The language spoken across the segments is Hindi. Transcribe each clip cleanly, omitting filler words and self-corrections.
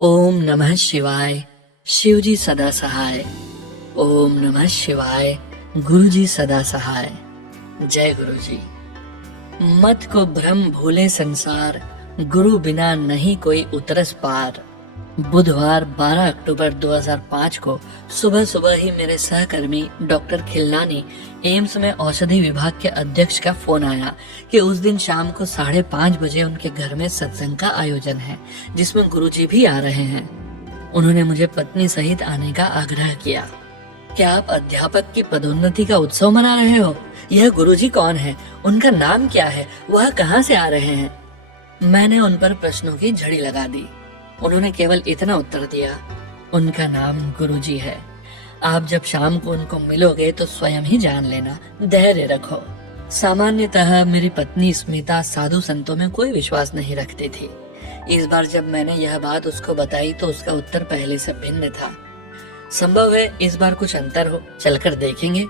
ओम नमः शिवाय। शिव जी सदा सहाय। ओम नमः शिवाय। गुरु जी सदा सहाय। जय गुरु जी। मत को भ्रम भूले संसार, गुरु बिना नहीं कोई उतरस पार। बुधवार 12 अक्टूबर 2005 को सुबह सुबह ही मेरे सहकर्मी डॉक्टर खिलनानी एम्स में औषधि विभाग के अध्यक्ष का फोन आया कि उस दिन शाम को 5:30 बजे उनके घर में सत्संग का आयोजन है, जिसमें गुरुजी भी आ रहे हैं। उन्होंने मुझे पत्नी सहित आने का आग्रह किया। क्या आप अध्यापक की पदोन्नति का उत्सव मना रहे हो? यह गुरुजी कौन है? उनका नाम क्या है? वह कहाँ से आ रहे हैं? मैंने उन पर प्रश्नों की झड़ी लगा दी। उन्होंने केवल इतना उत्तर दिया, उनका नाम गुरुजी है। आप जब शाम को उनको मिलोगे तो स्वयं ही जान लेना, धैर्य रखो। सामान्यतः मेरी पत्नी स्मिता साधु संतों में कोई विश्वास नहीं रखती थी। इस बार जब मैंने यह बात उसको बताई तो उसका उत्तर पहले से भिन्न था। संभव है इस बार कुछ अंतर हो, चलकर देखेंगे।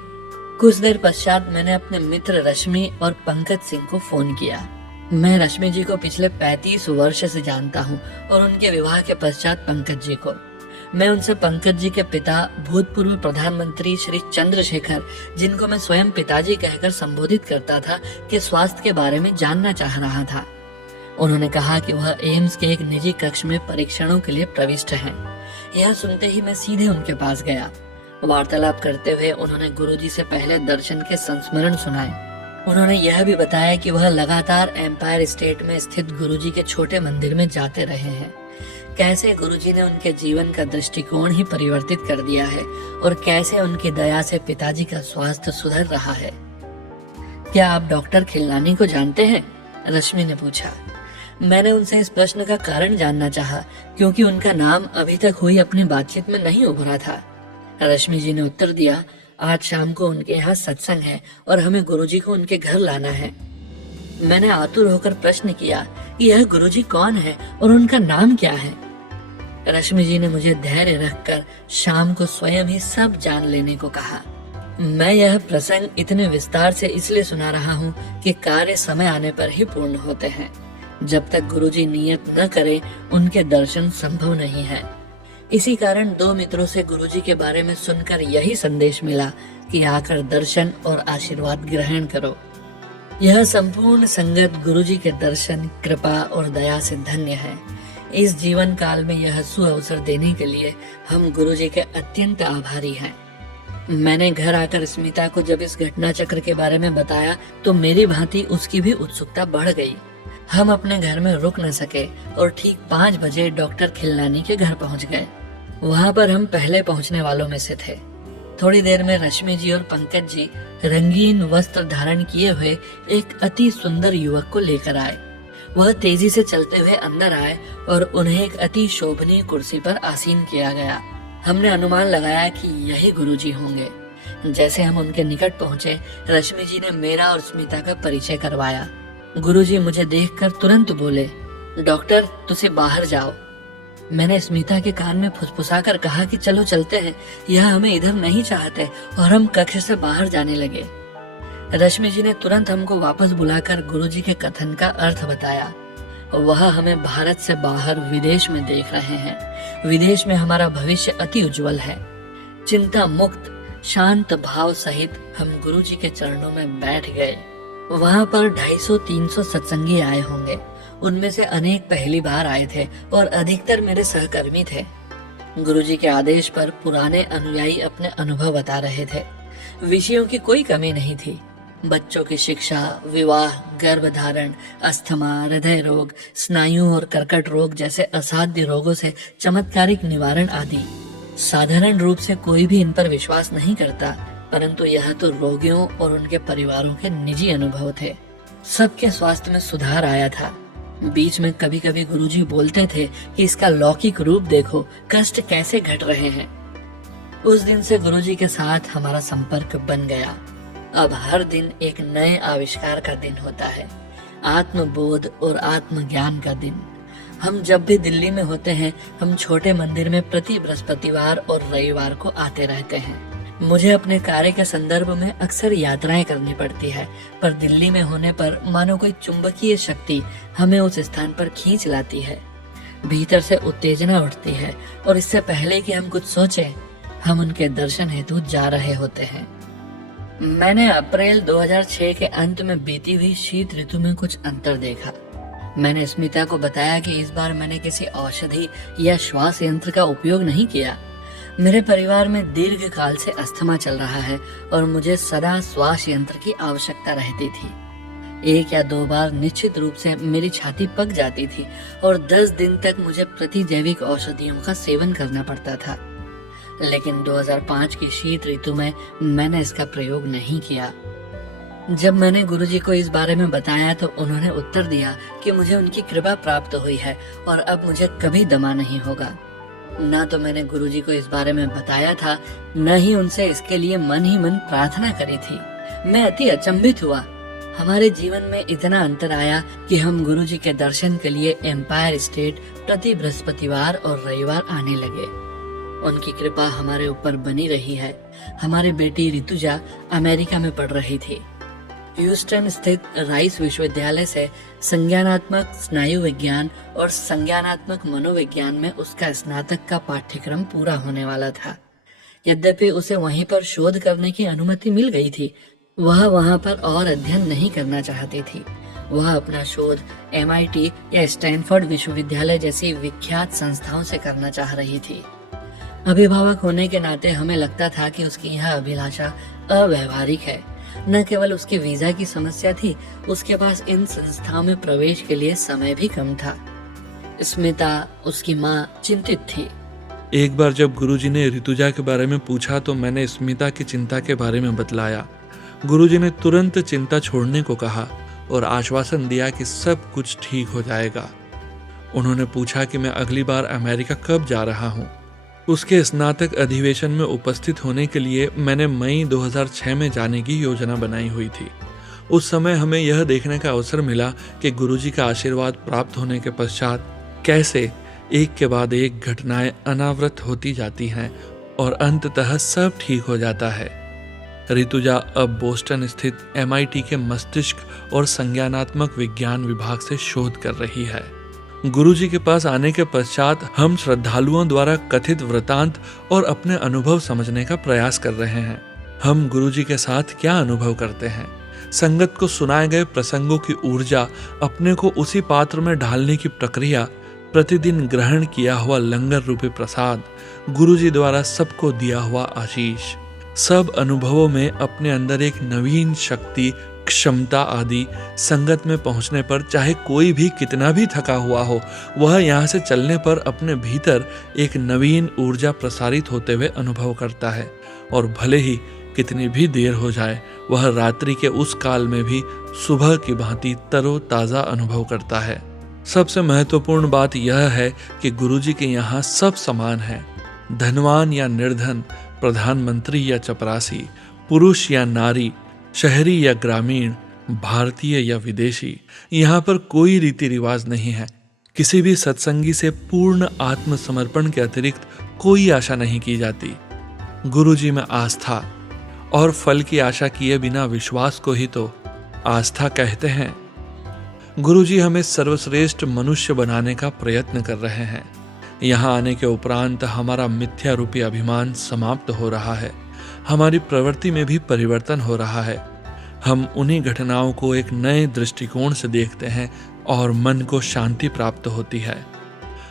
कुछ देर पश्चात मैंने अपने मित्र रश्मि और पंकज सिंह को फोन किया। मैं रश्मि जी को पिछले 35 वर्ष से जानता हूँ और उनके विवाह के पश्चात पंकज जी को। मैं उनसे पंकज जी के पिता भूतपूर्व प्रधानमंत्री श्री चंद्रशेखर, जिनको मैं स्वयं पिताजी कहकर संबोधित करता था, के स्वास्थ्य के बारे में जानना चाह रहा था। उन्होंने कहा कि वह एम्स के एक निजी कक्ष में परीक्षणों के लिए प्रविष्ट हैं। यह सुनते ही मैं सीधे उनके पास गया। वार्तालाप करते हुए उन्होंने गुरुजी से पहले दर्शन के संस्मरण सुनाए। उन्होंने यह भी बताया कि वह लगातार एम्पायर स्टेट में स्थित गुरुजी के छोटे मंदिर में जाते रहे हैं। कैसे गुरुजी ने उनके जीवन का दृष्टिकोण ही परिवर्तित कर दिया है और कैसे उनकी दया से पिताजी का स्वास्थ्य सुधर रहा है। क्या आप डॉक्टर खिलनानी को जानते हैं? रश्मि ने पूछा। मैंने उनसे इस प्रश्न का कारण जानना चाहा, क्योंकि उनका नाम अभी तक हुई अपनी बातचीत में नहीं उभरा था। रश्मि जी ने उत्तर दिया, आज शाम को उनके यहाँ सत्संग है और हमें गुरुजी को उनके घर लाना है। मैंने आतुर होकर प्रश्न किया कि यह गुरुजी कौन है और उनका नाम क्या है? रश्मि जी ने मुझे धैर्य रखकर शाम को स्वयं ही सब जान लेने को कहा। मैं यह प्रसंग इतने विस्तार से इसलिए सुना रहा हूँ कि कार्य समय आने पर ही पूर्ण होते हैं। जब तक गुरुजी नियत न करे, उनके दर्शन संभव नहीं है। इसी कारण दो मित्रों से गुरुजी के बारे में सुनकर यही संदेश मिला कि आकर दर्शन और आशीर्वाद ग्रहण करो। यह संपूर्ण संगत गुरुजी के दर्शन, कृपा और दया से धन्य है। इस जीवन काल में यह सुअवसर देने के लिए हम गुरुजी के अत्यंत आभारी हैं। मैंने घर आकर स्मिता को जब इस घटना चक्र के बारे में बताया तो मेरी भांति उसकी भी उत्सुकता बढ़ गई। हम अपने घर में रुक न सके और ठीक 5 बजे डॉक्टर खिलनानी के घर पहुंच गए। वहां पर हम पहले पहुंचने वालों में से थे। थोड़ी देर में रश्मि जी और पंकज जी रंगीन वस्त्र धारण किए हुए एक अति सुंदर युवक को लेकर आए। वह तेजी से चलते हुए अंदर आए और उन्हें एक अति शोभनीय कुर्सी पर आसीन किया गया। हमने अनुमान लगाया कि यही गुरुजी होंगे। जैसे हम उनके निकट पहुंचे, रश्मि जी ने मेरा और स्मिता का परिचय करवाया। गुरुजी मुझे देखकर तुरंत बोले, डॉक्टर तुसे बाहर जाओ। मैंने स्मिता के कान में फुसफुसाकर कहा कि चलो चलते हैं, यह हमें इधर नहीं चाहते, और हम कक्ष से बाहर जाने लगे। रश्मि जी ने तुरंत हमको वापस बुलाकर गुरुजी के कथन का अर्थ बताया। वह हमें भारत से बाहर विदेश में देख रहे हैं। विदेश में हमारा भविष्य अति उज्जवल है। चिंता मुक्त शांत भाव सहित हम गुरुजी के चरणों में बैठ गए। वहां पर 250-300 सत्संगी आए होंगे। उनमें से अनेक पहली बार आए थे और अधिकतर मेरे सहकर्मी थे। गुरुजी के आदेश पर पुराने अनुयायी अपने अनुभव बता रहे थे। विषयों की कोई कमी नहीं थी। बच्चों की शिक्षा, विवाह, गर्भधारण, अस्थमा, हृदय रोग, स्नायु और कर्कट रोग जैसे असाध्य रोगों से चमत्कारिक निवारण आदि। साधारण रूप से कोई भी इन पर विश्वास नहीं करता, परंतु यह तो रोगियों और उनके परिवारों के निजी अनुभव थे। सबके स्वास्थ्य में सुधार आया था। बीच में कभी कभी गुरुजी बोलते थे कि इसका लौकिक रूप देखो, कष्ट कैसे घट रहे हैं। उस दिन से गुरुजी के साथ हमारा संपर्क बन गया। अब हर दिन एक नए आविष्कार का दिन होता है, आत्मबोध और आत्मज्ञान का दिन। हम जब भी दिल्ली में होते हैं, हम छोटे मंदिर में प्रति बृहस्पतिवार और रविवार को आते रहते हैं। मुझे अपने कार्य के संदर्भ में अक्सर यात्राएं करनी पड़ती है, पर दिल्ली में होने पर मानो कोई चुंबकीय शक्ति हमें उस स्थान पर खींच लाती है। भीतर से उत्तेजना उठती है और इससे पहले कि हम कुछ सोचें, हम उनके दर्शन हेतु जा रहे होते हैं। मैंने अप्रैल 2006 के अंत में बीती हुई शीत ऋतु में कुछ अंतर देखा। मैंने स्मिता को बताया कि इस बार मैंने किसी औषधि या श्वास यंत्र का उपयोग नहीं किया। मेरे परिवार में दीर्घ काल से अस्थमा चल रहा है और मुझे सदा श्वास यंत्र की आवश्यकता रहती थी। 1 या 2 बार निश्चित रूप से मेरी छाती पक जाती थी और 10 दिन तक मुझे प्रतिजैविक औषधियों का सेवन करना पड़ता था। लेकिन 2005 की शीत ऋतु में मैंने इसका प्रयोग नहीं किया। जब मैंने गुरुजी को इस बारे में बताया तो उन्होंने उत्तर दिया कि मुझे उनकी कृपा प्राप्त हुई है और अब मुझे कभी दमा नहीं होगा। ना तो मैंने गुरुजी को इस बारे में बताया था, न ही उनसे इसके लिए मन ही मन प्रार्थना करी थी। मैं अति अचंभित हुआ। हमारे जीवन में इतना अंतर आया कि हम गुरुजी के दर्शन के लिए एम्पायर स्टेट प्रति बृहस्पतिवार और रविवार आने लगे। उनकी कृपा हमारे ऊपर बनी रही है। हमारी बेटी ऋतुजा अमेरिका में पढ़ रही थी। ह्यूस्टन स्थित राइस विश्वविद्यालय से संज्ञानात्मक स्नायु विज्ञान और संज्ञानात्मक मनोविज्ञान में उसका स्नातक का पाठ्यक्रम पूरा होने वाला था। यद्यपि उसे वहीं पर शोध करने की अनुमति मिल गई थी, वह वहां पर और अध्ययन नहीं करना चाहती थी। वह अपना शोध MIT या स्टैनफोर्ड विश्वविद्यालय जैसी विख्यात संस्थाओं से करना चाह रही थी। अभिभावक होने के नाते हमें लगता था कि उसकी यह अभिलाषा अव्यवहारिक है। न केवल उसके वीजा की समस्या थी, उसके पास इन संस्थाओं में प्रवेश के लिए समय भी कम था। स्मिता, उसकी माँ, चिंतित थी। एक बार जब गुरुजी ने ऋतुजा के बारे में पूछा तो मैंने स्मिता की चिंता के बारे में बतलाया। गुरुजी ने तुरंत चिंता छोड़ने को कहा और आश्वासन दिया कि सब कुछ ठीक हो जाएगा। उन्होंने पूछा कि मैं अगली बार अमेरिका कब जा रहा हूँ। उसके स्नातक अधिवेशन में उपस्थित होने के लिए मैंने मई 2006 में जाने की योजना बनाई हुई थी। उस समय हमें यह देखने का अवसर मिला कि गुरुजी का आशीर्वाद प्राप्त होने के पश्चात कैसे एक के बाद एक घटनाएं अनावृत होती जाती हैं और अंततः सब ठीक हो जाता है। ऋतुजा अब बोस्टन स्थित MIT के मस्तिष्क और संज्ञानात्मक विज्ञान विभाग से शोध कर रही है। गुरुजी के पास आने के पश्चात हम श्रद्धालुओं द्वारा कथित वृतांत और अपने अनुभव समझने का प्रयास कर रहे हैं। हम गुरुजी के साथ क्या अनुभव करते हैं, संगत को सुनाए गए प्रसंगों की ऊर्जा, अपने को उसी पात्र में ढालने की प्रक्रिया, प्रतिदिन ग्रहण किया हुआ लंगर रूपी प्रसाद, गुरुजी द्वारा सबको दिया हुआ आशीष, सब अनुभवों में अपने अंदर एक नवीन शक्ति, क्षमता आदि संगत में पहुंचने पर चाहे कोई भी कितना भी थका हुआ हो, वह यहाँ से चलने पर अपने भीतर एक नवीन ऊर्जा प्रसारित होते हुए अनुभव करता है और भले ही कितनी भी देर हो जाए, वह रात्रि के उस काल में भी सुबह की भांति तरोताजा अनुभव करता है। सबसे महत्वपूर्ण बात यह है कि गुरुजी के यहाँ सब समान है। धनवान या निर्धन, प्रधानमंत्री या चपरासी, पुरुष या नारी, शहरी या ग्रामीण, भारतीय या विदेशी, यहाँ पर कोई रीति रिवाज नहीं है। किसी भी सत्संगी से पूर्ण आत्मसमर्पण के अतिरिक्त कोई आशा नहीं की जाती। गुरुजी में आस्था और फल की आशा किए बिना विश्वास को ही तो आस्था कहते हैं। गुरुजी हमें सर्वश्रेष्ठ मनुष्य बनाने का प्रयत्न कर रहे हैं। यहाँ आने के उपरांत हमारा मिथ्या रूपी अभिमान समाप्त हो रहा है। हमारी प्रवृत्ति में भी परिवर्तन हो रहा है। हम उन्हीं घटनाओं को एक नए दृष्टिकोण से देखते हैं और मन को शांति प्राप्त होती है।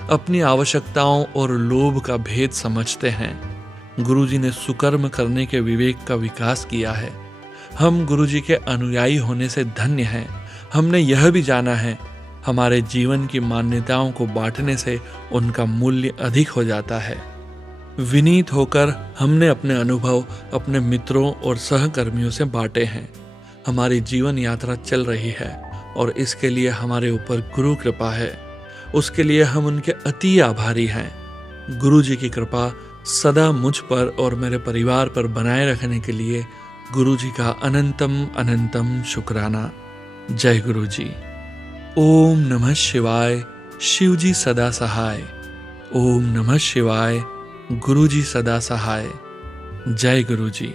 अपनी आवश्यकताओं और लोभ का भेद समझते हैं। गुरुजी ने सुकर्म करने के विवेक का विकास किया है। हम गुरुजी के अनुयायी होने से धन्य हैं। हमने यह भी जाना है, हमारे जीवन की मान्यताओं को बांटने से उनका मूल्य अधिक हो जाता है। विनीत होकर हमने अपने अनुभव अपने मित्रों और सहकर्मियों से बांटे हैं। हमारी जीवन यात्रा चल रही है और इसके लिए हमारे ऊपर गुरु कृपा है। उसके लिए हम उनके अति आभारी हैं। गुरु जी की कृपा सदा मुझ पर और मेरे परिवार पर बनाए रखने के लिए गुरु जी का अनंतम अनंतम शुक्राना। जय गुरु जी। ओम नमः शिवाय। शिव जी सदा सहाय। ओम नमः शिवाय। गुरु जी सदा सहाय। जय गुरु जी।